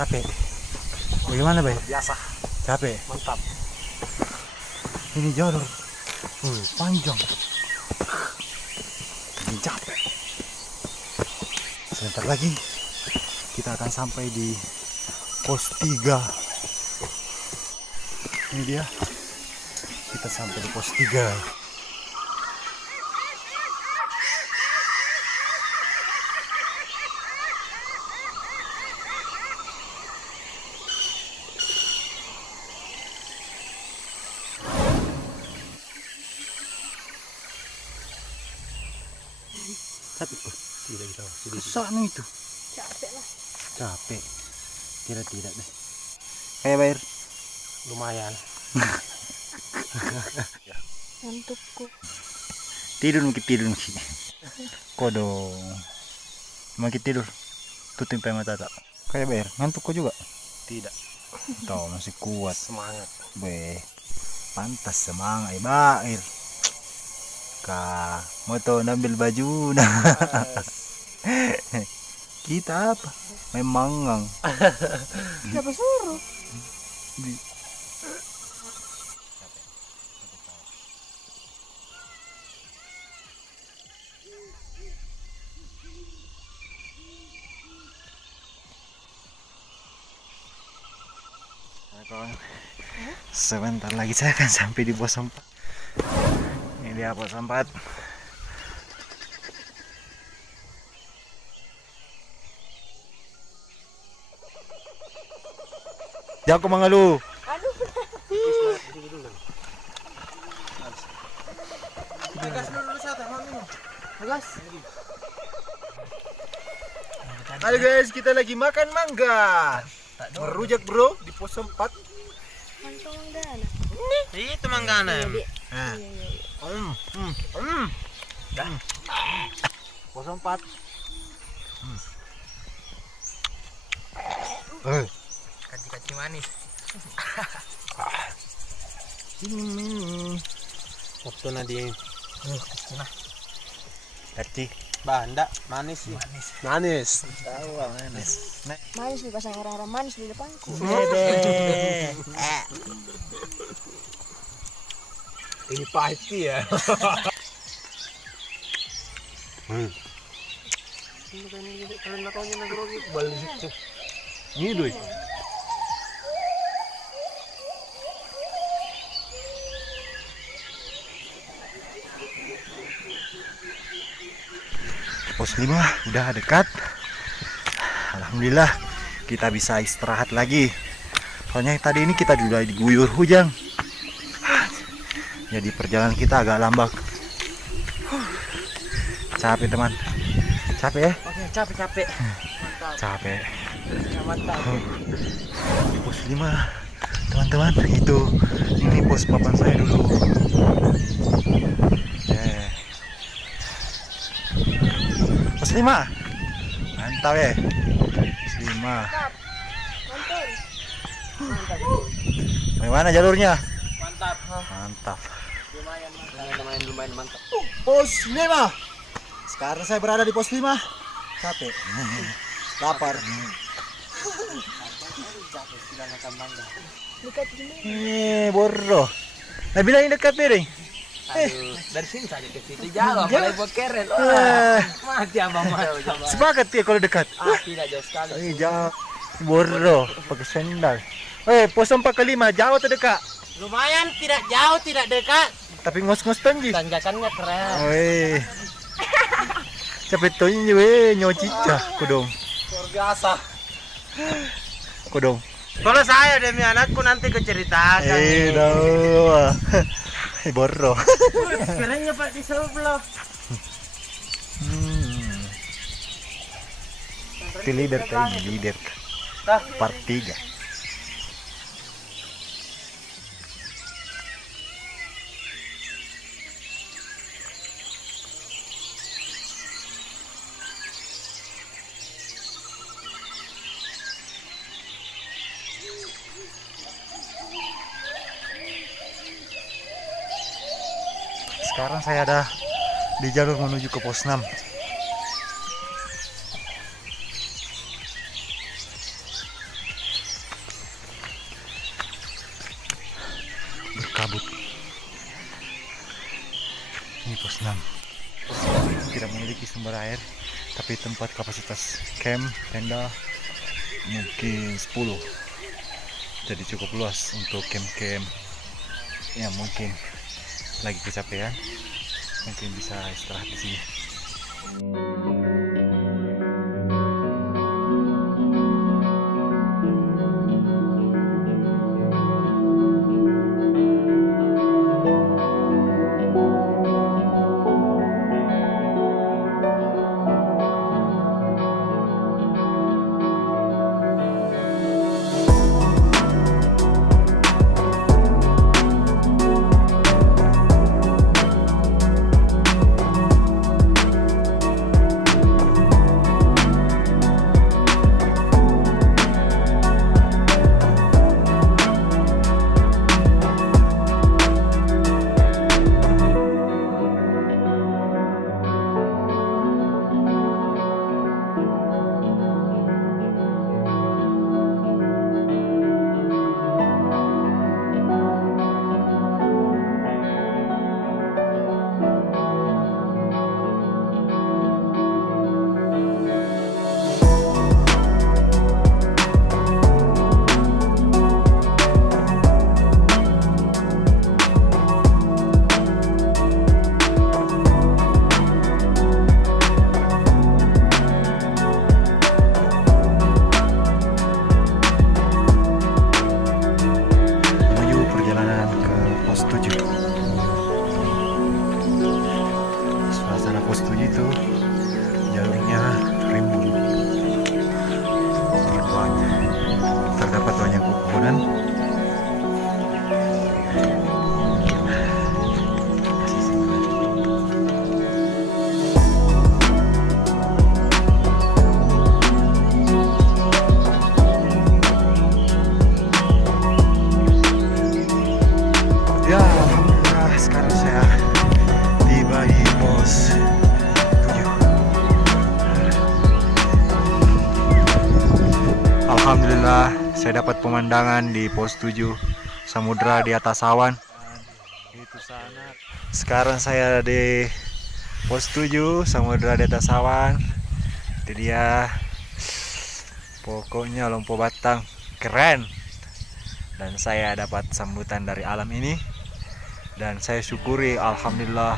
Capek. Bagaimana, Bay? Biasa. Capek. Mantap. Ini jalur. Panjang. Ini capek. Sebentar lagi kita akan sampai di pos 3. Ini dia. Kita sampai di pos 3. Capek kok. Tidak kita. Kesana itu. Capek lah. Capek. Tidak deh. Kayak Bayar. Lumayan. Ngantukku. Tidur mungkin. Kodong. Makin tidur. Tutup mata tak. Kayak Bayar. Ngantuk kok juga. Tidak. Tahu masih kuat. Semangat. Pantas semangat Bayar. Mau tuh ambil baju nah. Kita apa? Memang Siapa suruh? Sebentar lagi saya akan sampai di pos 4. Ini dia pos 4. Jago mangalu. Aduh. Gas dulu satu minum. Gas. Halo guys, kita lagi makan mangga. Merujak bro di pos 4. Kantong manggana. Itu manggana. Nah. Dah. Pos 4. Kaci-kaci manis. Waktu nadi. Kaci. Banda manis sih. Manis. Tahu manis. Manis dipasang orang-orang manis di depanku. Ini pahit ya. Ini doi. Pos 5 udah dekat. Alhamdulillah kita bisa istirahat lagi. Soalnya tadi ini kita juga diguyur hujan. Jadi perjalanan kita agak lambat. Capek teman. Capek ya? Oke, capek. Capek. Mantap. Di pos 5 teman-teman itu ini pos papan saya dulu. Pos 5 mantap ya. Pos 5 Mantul. bagaimana jalurnya? Mantap. Mantap. Lumayan mantap. Pos 5 sekarang saya berada di pos 5. Capek, lapar. Dekat gini. Boro nah bilang ini dekat nih. Aduh, dari sini saja ke situ jauh, apalagi buat keren. Mati abang mau coba. Sepakat ya kalau dekat. Tidak jauh sekali. Jauh. Boro pakai sendal. Pos 4 ke 5 jauh atau dekat? Lumayan, tidak jauh, tidak dekat. Tapi ngos-ngos tinggi. Tanjakannya keren. Capek tonyo nyawa cica kodong. Luar biasa. Kodong. Kalau saya demi anakku nanti kuceritakan. Dah. Boro. Kerennya Pak di sebelah. Itu leader. Part 3. Sekarang saya ada di jalur menuju ke pos 6. 6. Tidak memiliki sumber air, tapi tempat kapasitas camp tenda mungkin 10. Jadi cukup luas untuk camp-camp yang mungkin lagi kecapean, mungkin bisa istirahat di sini. Menuju perjalanan ke pos 7. Suasana pos 7 itu jalurnya rimbun. Terdapat banyak pepohonan. Ya, alhamdulillah sekarang saya tiba di pos 7. Alhamdulillah saya dapat pemandangan di pos 7, samudra di atas awan. Itu sangat. Sekarang saya di pos 7, samudra di atas awan. Itu dia. Pokoknya Lompo Batang keren. Dan saya dapat sambutan dari alam ini, dan saya syukuri alhamdulillah